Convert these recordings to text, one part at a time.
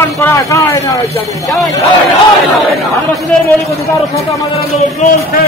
প্রদান করা যায় না আদিবাসীদের মৌলিক অধিকার রক্ষা আমাদের আন্দোলন চলছে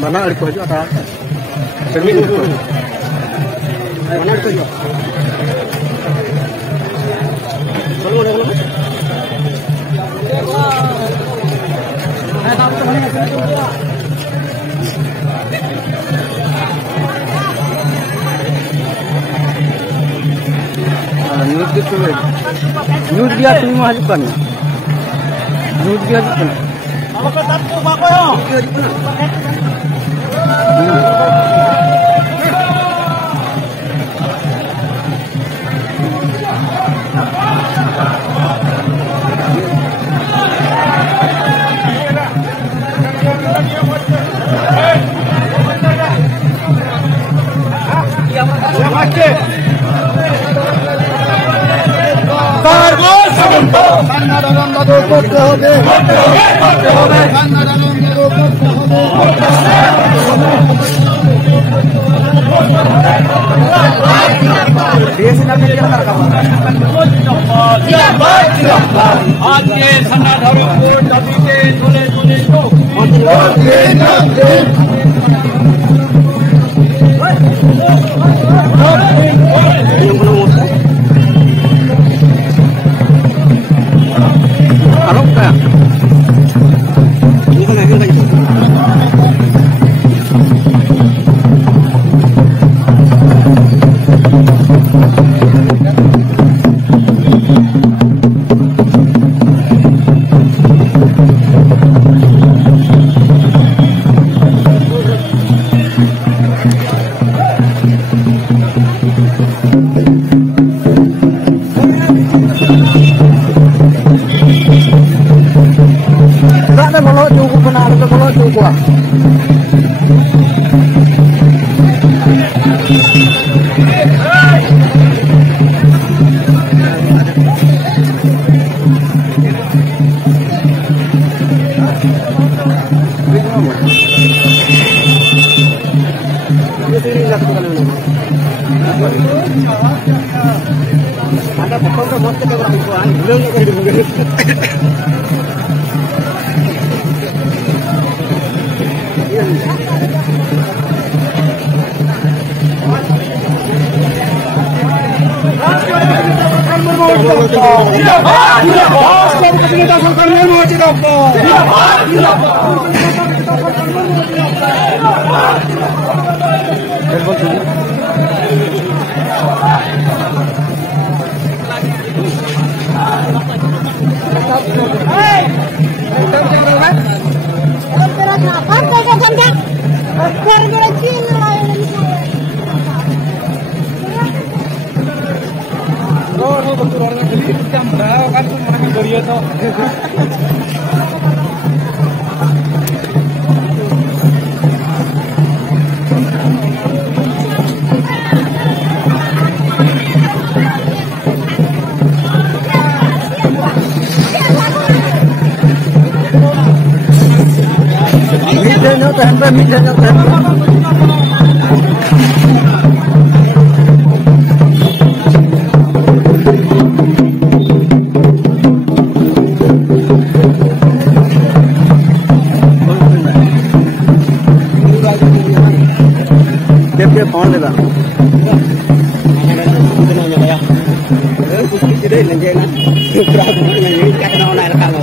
mana ada kuasa apa? Termin itu. Mana itu juga? Kalau ada apa? News itu, news dia semua hajutkan. News dia hajutkan. Apa satu apa ya? कौन देगा कुछ tidak lenje na berapa lenje kata orang lain kalau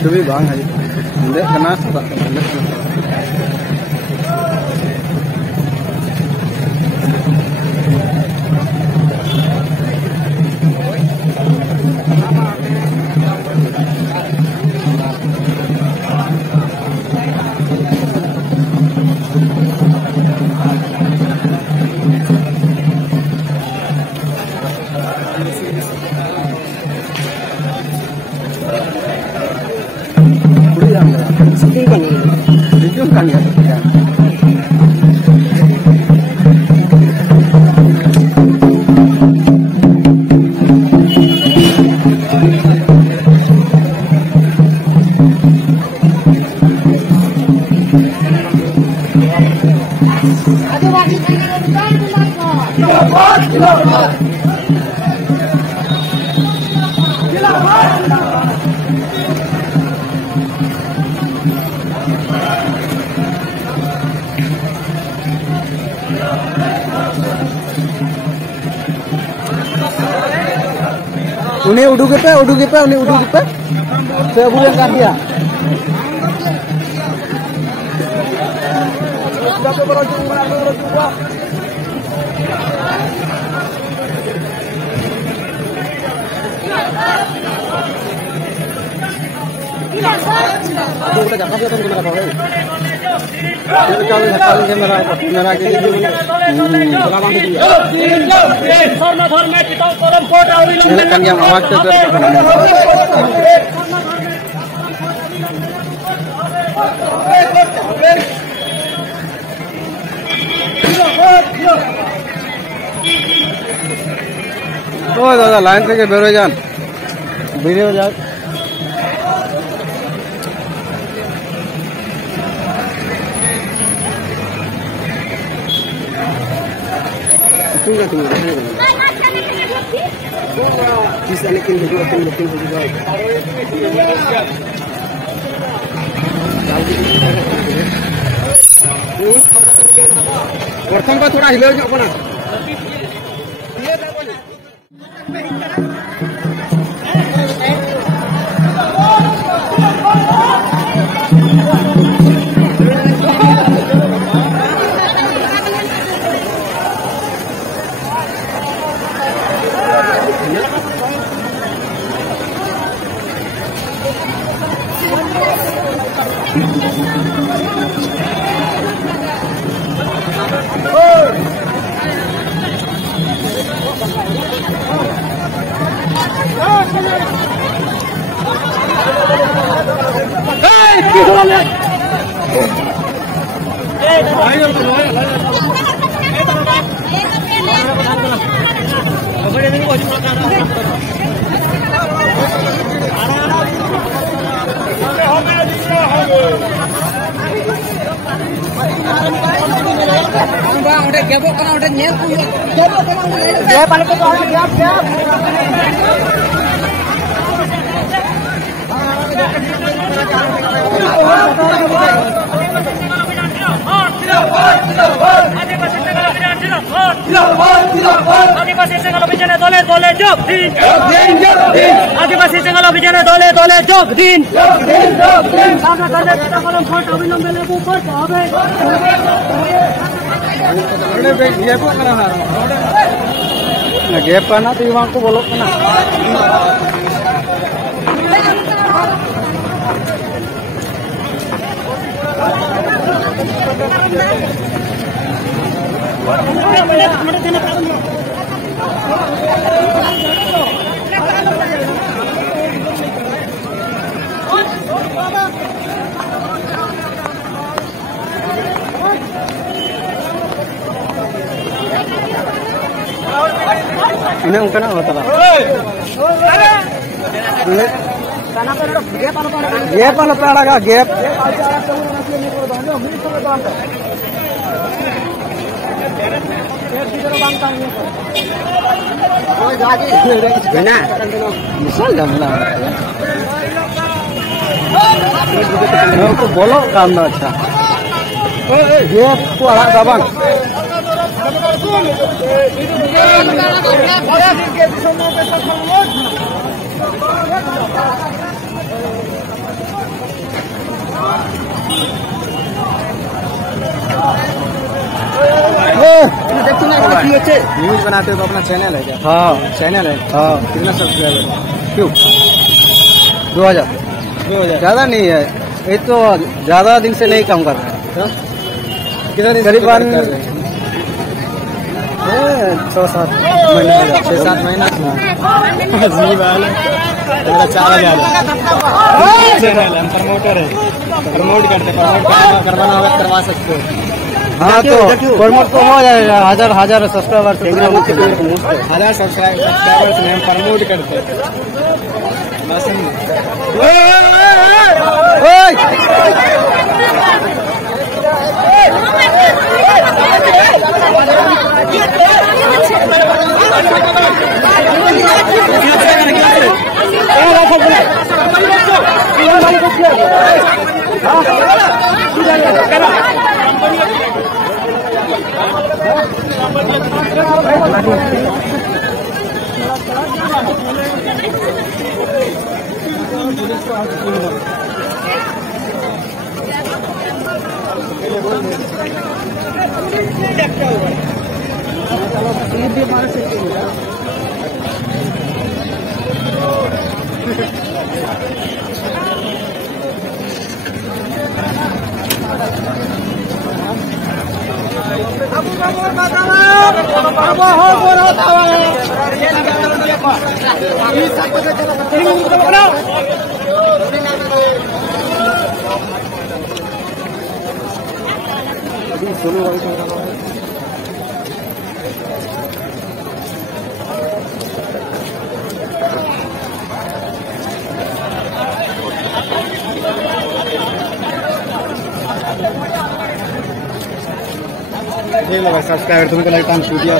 Coba bang hari, anda kena sebab anda kan ya. Ini uduk kita, ini uduk kita. Saya boleh kan dia. Kita jangan lihat kamera kau. Kalau kamera ke silakan yang awak oh दादा line থেকে বের হয়ে যান video যাক tunggu bisa lekin video प्रथम का थोड़ा हिलो जो अपना udah gebok kan udah nyel gebok kan udah dia paling ke orang dia आदिवासी संघ अभियान दले दले जोग दिन आदिवासी संघ अभियान दले दले जोग दिन আমরা দলে করম ভোট অবিলম্বে লেবু করতে হবে अरे भाई गेप करा हार ना गेप करना तो युवाओं को बोलो ना ini ungkana apa tak? Gap apa ada gap? बोलो काम ना अच्छा ये को आड़ा दाबान न्यूज बनाते हो तो अपना चैनल है क्या? हाँ चैनल है। हाँ कितना सब्सक्राइबर? क्यों 2000 ज़्यादा नहीं है ये तो ज़्यादा दिन से नहीं काम कर रहे हैं। कितना दिन करीबन 6-7 महीना 4000 चैनल हम प्रमोटर है प्रमोट करते करवाना होगा करवा सकते हो। हाँ तो प्रमोट तो हो जाएगा 1000 सब्सक्राइबर 1000 सब्सक्राइबर्स में हम प्रमोट करते हैं। सब्सक्राइबर तुम्हें तो लगता है छूटिया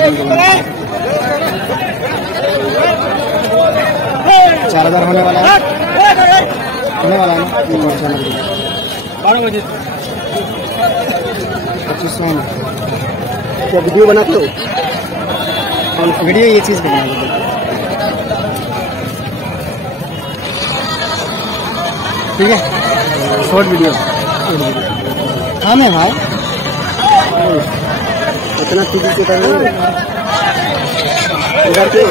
4000 होने वाला है 12 बजे 2500 क्या वीडियो बनाते हो? वीडियो ये चीज़ बनाए ठीक है शॉर्ट वीडियो हाँ मैं भाई इतना सीधी से करना इधर के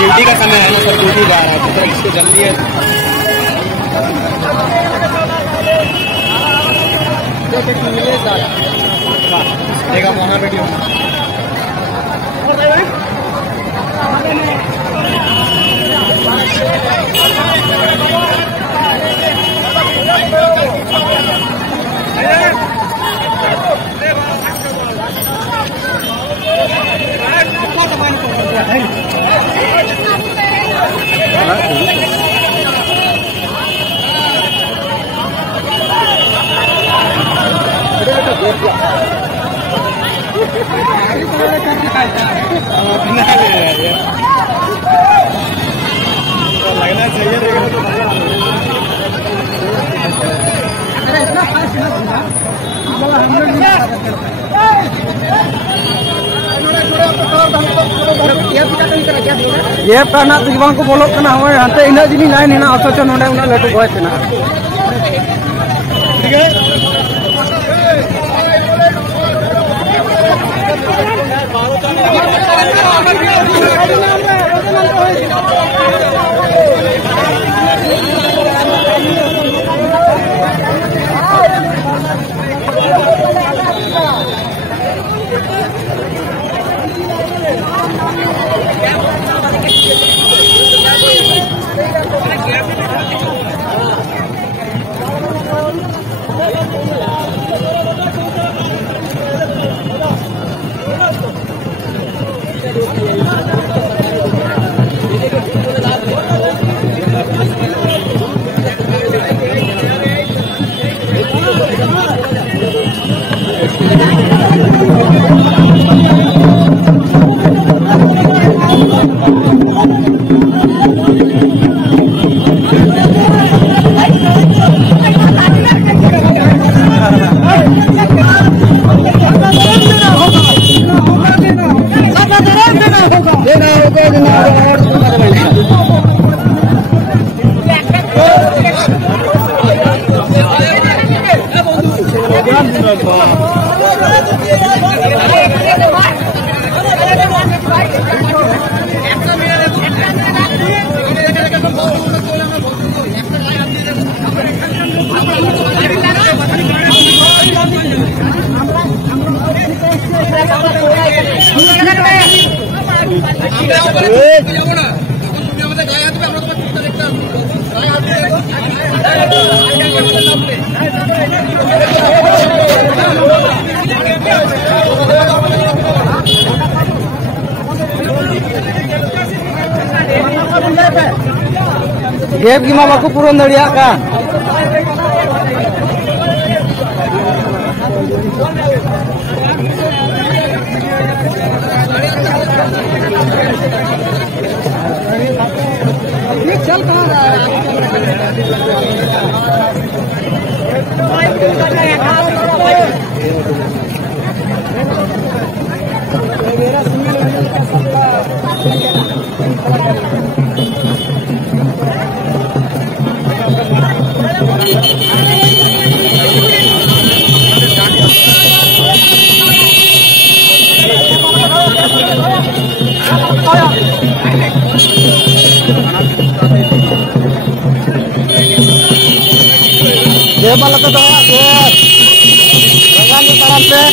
ड्यूटी का समय है ना सर ड्यूटी जा रहा है तो इसको जल्दी है देखा वहाँ वीडियो लगना चाहिए ये पहना जीवन को बोलो करना हमारे हाथे इना जिनी लाइन है ना ऑटो चो नोडे उना लटू गए थे ना ठीक है Gap gimana aku purun dari kan? Ini चल कहाँ रहा है? Dia malah ketawa, guys. Jangan ditahan deh.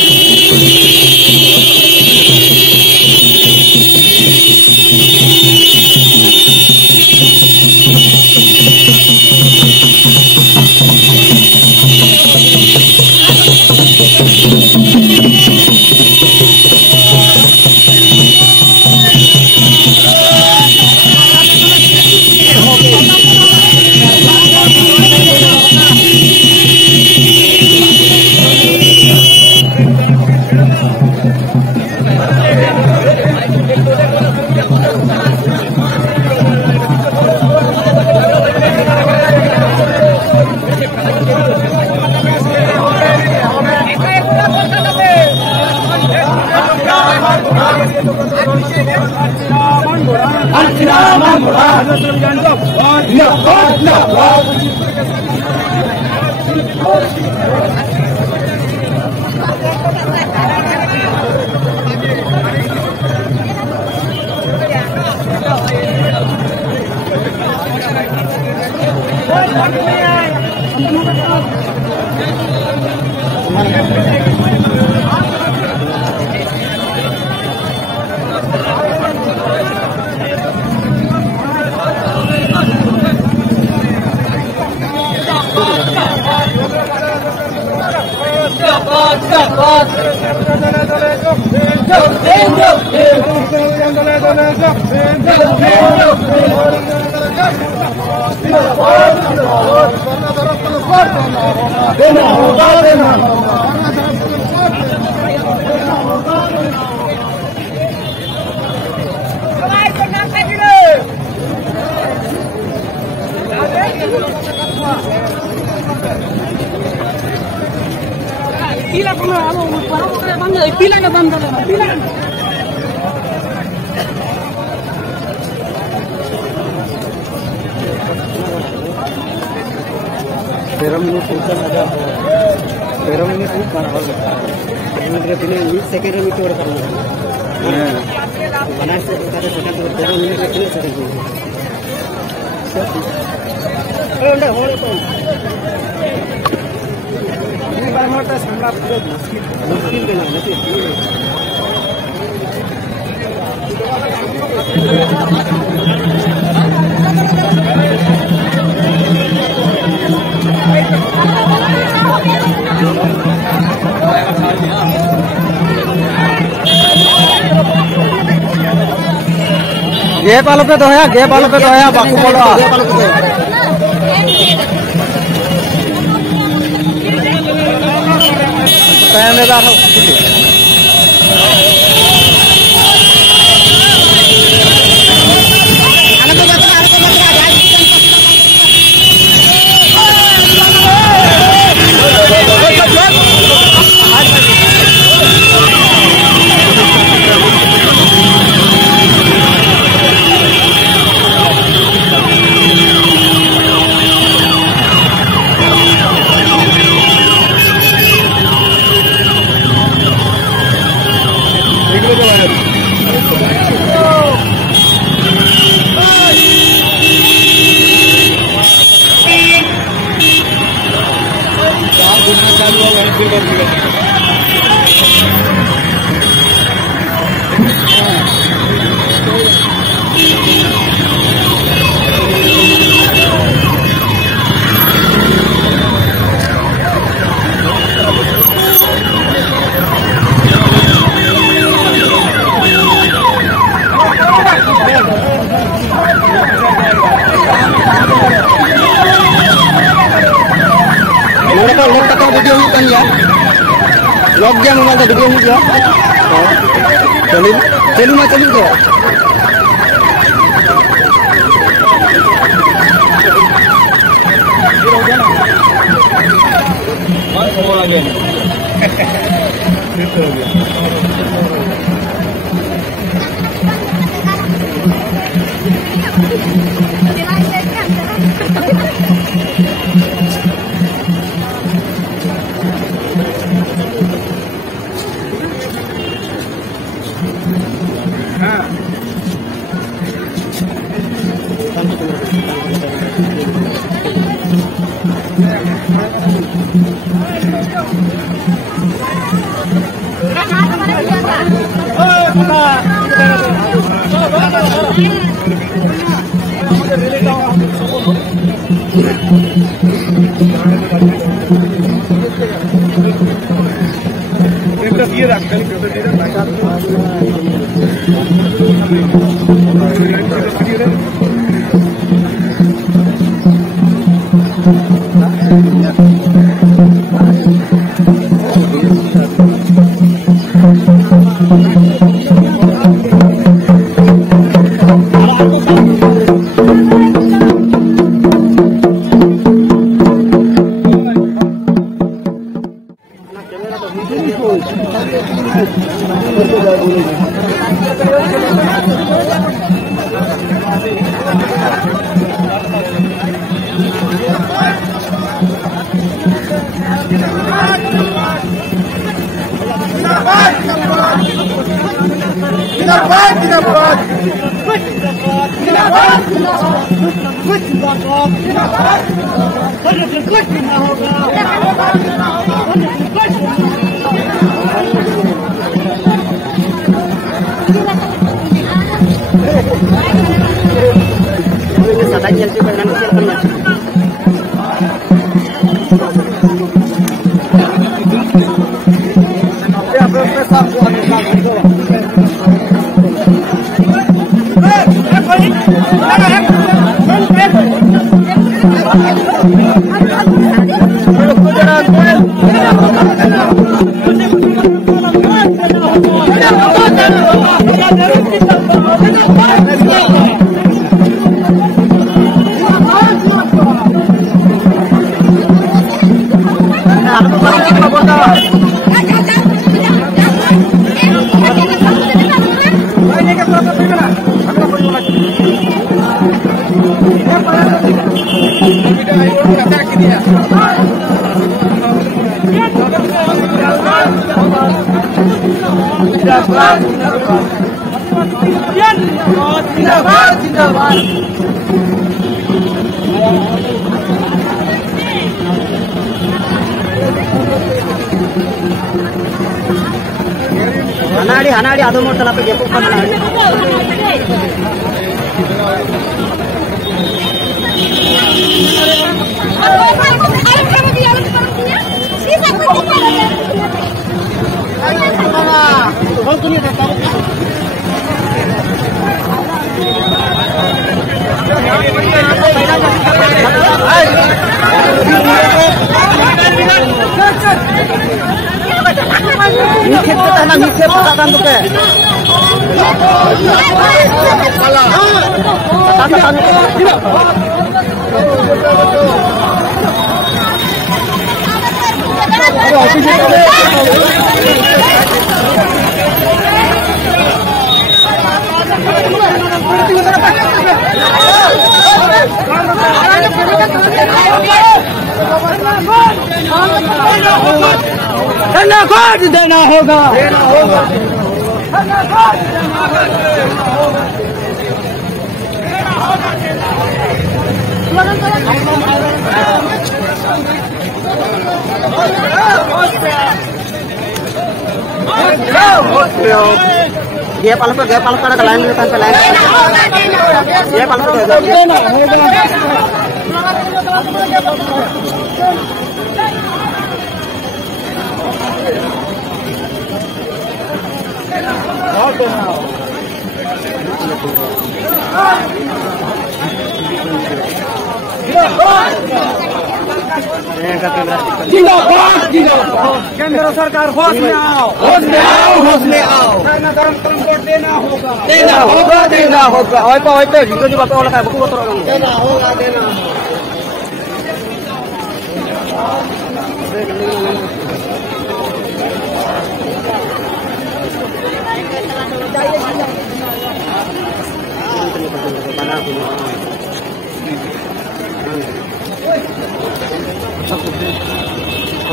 Pero minit bukan, second minit orang. गे पालो पे दोया बाकू बोलो पहनेदार हो लॉक गया मोबाइल का वीडियो नहीं किया चलू मैं चलू गया जिंदाबाद जिंदाबाद हनाड़ी आधो मोट तला पे गेपो मीठे पताkan tuh ke देना होगा ये पाल पर लाइन में पे लाइन ये पाल पर जिंदाबाद जिंदाबाद केंद्र सरकार होश में आओ होश में आओ होश में आओ देना होगा देना होगा देना होगा ओए पे वीडियो जो बात वाला का बुक बता देना होगा देना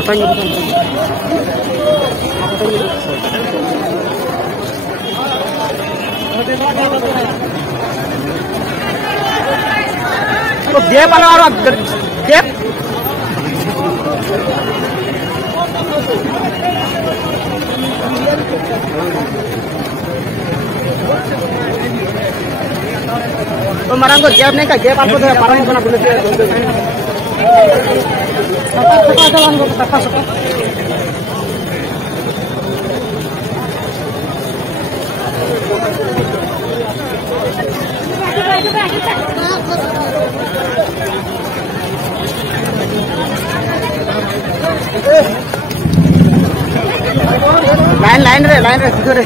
तो गैप वाला और गैप तो मरंग को गैप नहीं का गैप आपको तो पारा में बना बोले लाइन रे सीधे रे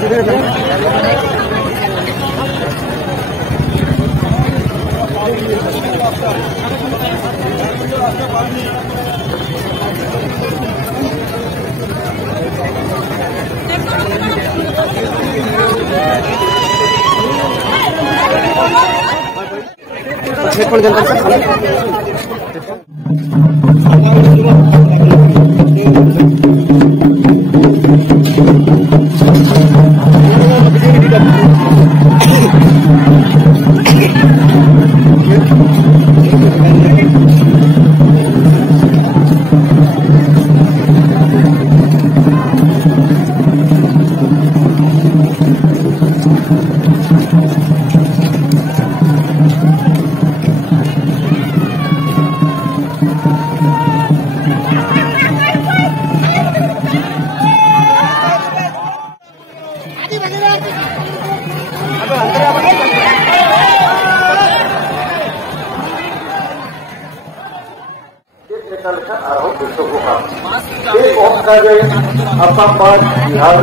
बिहार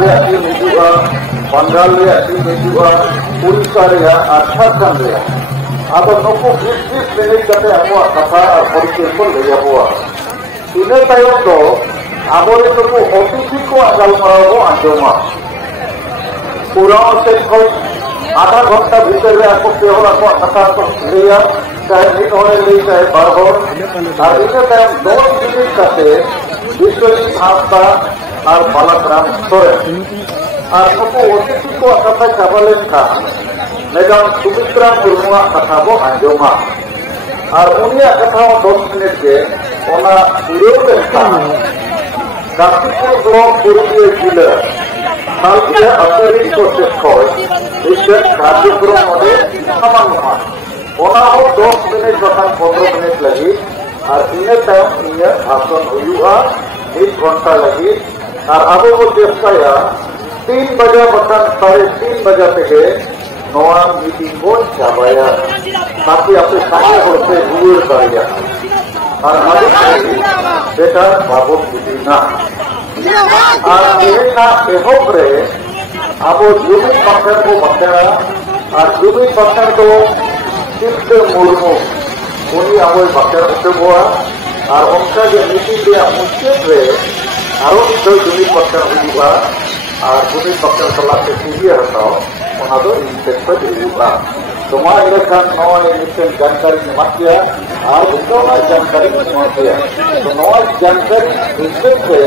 बंगाल उड़ीसा झारखंड अब नुकू 20 मिनट अब कथा परिचय को लैबा इन तो अब नुकू अतिथि को गलमारा को आंजमा पूरा आधा घंटा भीतर कथा को लैया चाहे मिट हमें लै चाहे बार और इन 10 मिनट विश्वजीत हांसदा और बालक राम सोरेन और नुकू अतिथि को कथा चाबा लेनखान मैडम सुमित्रा मुर्मू कथा बो आंजोमा और उनिया कथा 10 मिनट के ओना विरोध गाजीपुर ब्लॉक पूर्वीय जिला सालकिया अपेरिक प्रोसेस खोज इसे गाजीपुर में समान ओना हो 10 मिनट बखान 15 मिनट लगी और इन्हें टाइम इन्हें भाषण हुआ 1 घंटा लगी और अब वो चेष्टा 3 बजे बखान 3:30 बजे तक नवा मीटिंग को चाबाया ताकि अपने सामने होते हुए करेगा और हमारे बेटा बाबू बुद्धीना और इनका एहोप रे अब जुमी पत्थर को बखेरा और जुमी पत्थर को सिर्फ मुर्मू उन्हीं अब बखेरा से हुआ और उनका जो मीटिंग दिया मुश्किल रे और तो जुमी पत्थर हुआ और जुमी पत्थर सलाह से सीधे हटाओ उन्हें तो इंस्पेक्टर हुआ तुम्हारा इलाका नवा इलेक्शन जानकारी निमात किया और उसका जानकारी निमात किया तो नवा जानकारी इंस्पेक्ट से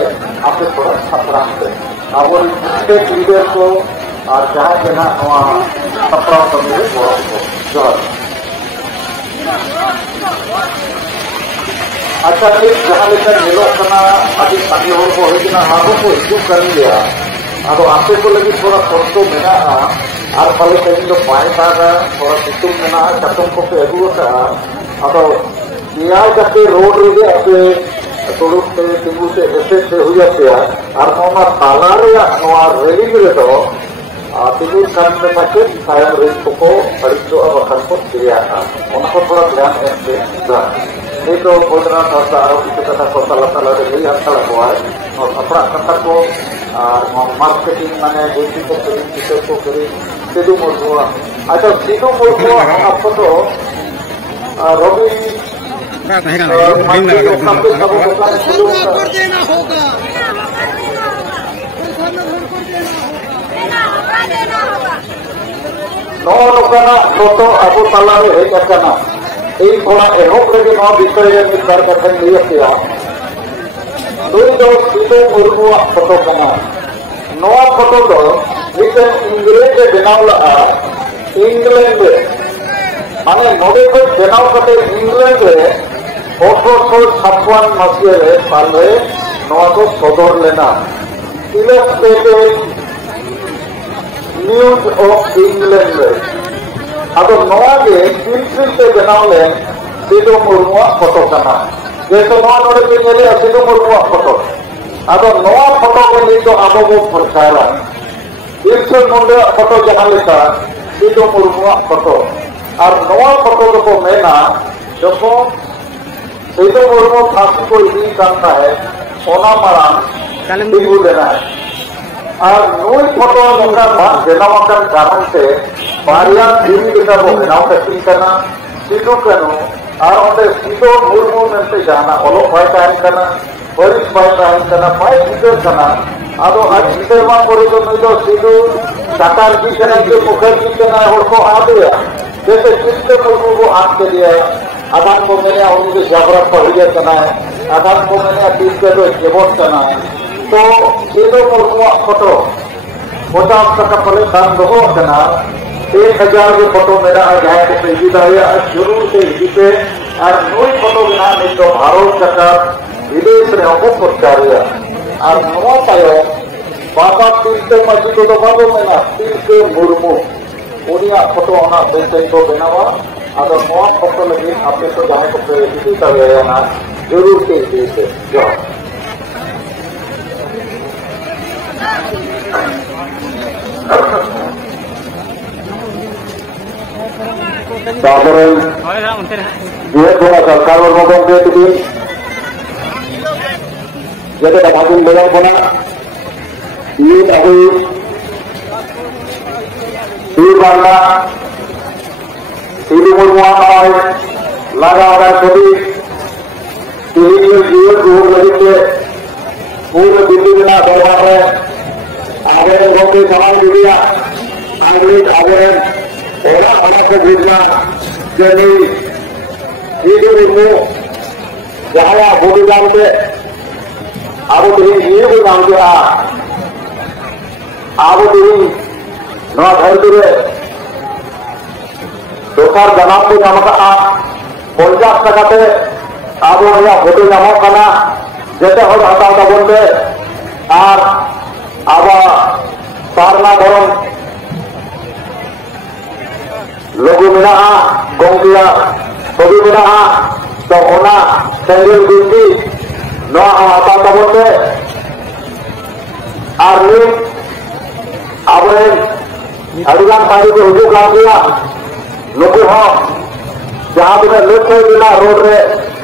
आपने थोड़ा खतरा है और इंस्पेक्ट लीडर को और जहाँ जहाँ नवा खतरा करने को अच्छा एक जहाँ लेकर मिलो करना अभी सभी हो को होना आगो को हिजू कर लिया अब आपे को लगी थोड़ा कष्टो मेना और फल कहीं तो पाए दागा थोड़ा सितुम मेना चतुम को पे अगुआ का अब यहाँ जाके रोड रे आपे थोड़ा से तिंगु से ऐसे से हो जाते हैं और नौना ताला रे नौना रेली में तो तिंगु कान में पाके सायम रेल को परिचो अब अखन को दिया था उनको थोड़ा ध्यान ऐसे दा ये तो बोलना था आरोप की कथा को तला रे यही अच्छा लगा है और अपना कथा को मार्केटिंग माने बेटी को करी किसी को करी सीधू मुर्मू अच्छा सीधू मुर्मू आपको तो रवि नौकना तो अब तला हेकना एहब लगे विषय मिसार कथा लिया दुई दो सीधू मुर्मू फोटो कना नवा फोटो दो मिटन इंग्लैंड बनाव लगा इंग्लैंड माने नोडे को बनाव कते इंग्लैंड रे 1856 मसीहा रे पाले नवा को सदर लेना इलस्ट्रेटेड न्यूज ऑफ इंग्लैंड रे अब नवा के पिंपल से बनाव ले सीधू मुर्मू फोटो कना जैसे नवा नोड़े के लिए सीधू मुर्मू फोटो अब नवा फोटो के लिए तो अब वो फरसारा इरसे मुंडे फोटो जहाँ लिखा सीधू मुर्मू फोटो और नवा फोटो को मेना जो सीधू मुर्मू फांसी को इसी करता है सोना मारा दिगू देना है और नई फोटो नौका भाग बेनावाकन कारण से बारिया दीनी के वो बेनाव टेस्टिंग करना सीधू कनो और उन्हें सीधो मुर्मू में जाना ओलो भाई कहना परिस भाई कहना भाई सीधो करना अब आज सीधे मां को तो सीधो साकार की करना जो मुखर्जी करना उनको आ गया जैसे सीधे मुर्मू को हाथ के दिया आधान को मैंने उनके जागरूक पहुंचे करना है आधान को मैंने तीस के तो रिपोर्ट करना है तो सीधो मुर्मू फोटो 50 टका पहले दान दो करना 1000 के फोटो मेरा जहाँ के पेजीदाया शुरू से जीते और नई फोटो बना नहीं तो भारत सरकार विदेश में हमको पहुंचाया और नवा पायो बाबा तीर्थे मस्जिद तो बाबू मेना तीर्थे मुर्मू उनिया फोटो होना बेचे को बनावा अगर नवा फोटो लगे आपने तो जहाँ को पेजी का ना जरूर के दीजिए जो ये थोड़ा सरकार और मदद देती थी जैसे भागुन बना बना ये अभी बांधा सीधू मुर्मू लगा सभी जीवन रूप लगे पूर्ण दिल्ली बिना दरबार में आगे बहुत सवाल दिया आगे ओला बना को भेजना जनी सीधू मुर्मू जहाँ बोली जानते अब ये भी नाम दिया अब नवा घर दूर सरकार जनाब को नाम का 50 टकाते अब भोटे नामों जेते हर हटाव तबन पे और अब सारना धरम लघु मेना गंगिया छवि मेना तो ओना सेंगल बिंदी नो हटाव तबन पे और नित अब अड़गान पानी को हजू का दिया नुकु जहां तुम्हें लेट होना रोड रे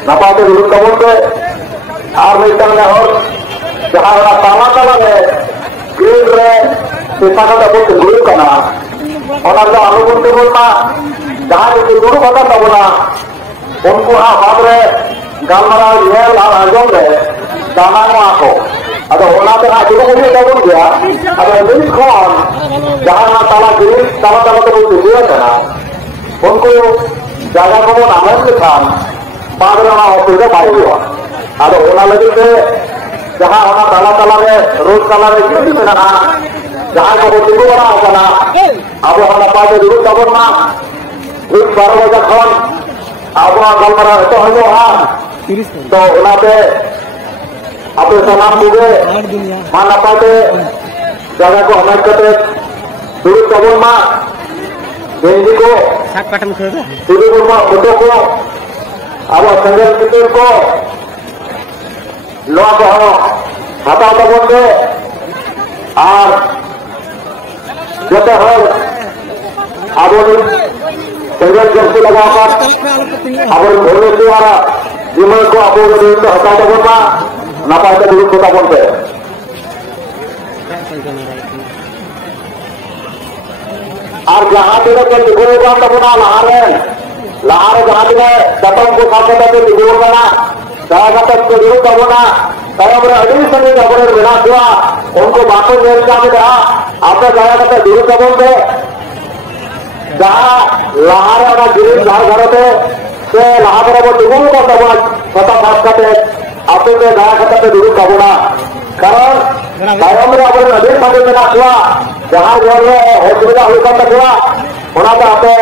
नपाते दुरुक तबन पे और मिलता और जहां ताला ताला रे ग्रीन रे पेशा का तबन दुरुक करना और अगर अनुबंध बोलना जहां के दुरुक होता तबना उनको हाथ रे गालमारा येल और आजम रे दाना को आको अगर होना तो आज दुरुक भी तबन गया अगर मिल कौन जहां ताला ग्रीन ताला ताला तो दुरुक करना उनको जगह को नाम लिखान पागल असुविधा पाई हुआ अब लगे से जहां ताला ताला में रोड ताला में क्यों मेना जहां को दुरु बना होना अब पाते दुरु तबन ठीक 12 बजे खन अब गलमारा तो हजो तो अब सनाम दुगे हाँ नपाते जगह को हमें करते दुरु तबन बेंजी को सिद्धू फोटो को अब संजय कितने को लोहा को हटाव तबन पे और जोते हर अब संजय जल्दी लगाकर अब भोले द्वारा विमल को अब हटाव तबन नपाते दुरुक को तबन पे और जहां दिन के दिगोल तबना लहारे जहां दिन दतम को साथ दिगोल करना दयागत को दुरुक तबना तब अड़ी संगे अपने बिना हुआ उनको बातों में रहा आपने दयागत दुरुक तबन पे जहां लहारे और गिरी घर घर से लहारे वो दिगोल को तबना स्वतः बात करते आपने दयागत दुरुक तबना कारण तायम रे अपने नदी संगे बिना हुआ जहां घर में असुविधा होता हुआ होना तो आपे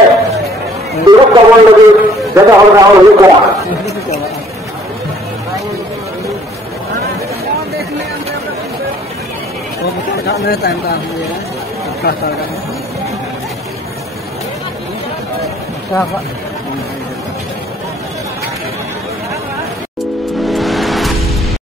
दुरुक तबन लगी जगह हो रहा हो करा टाइम का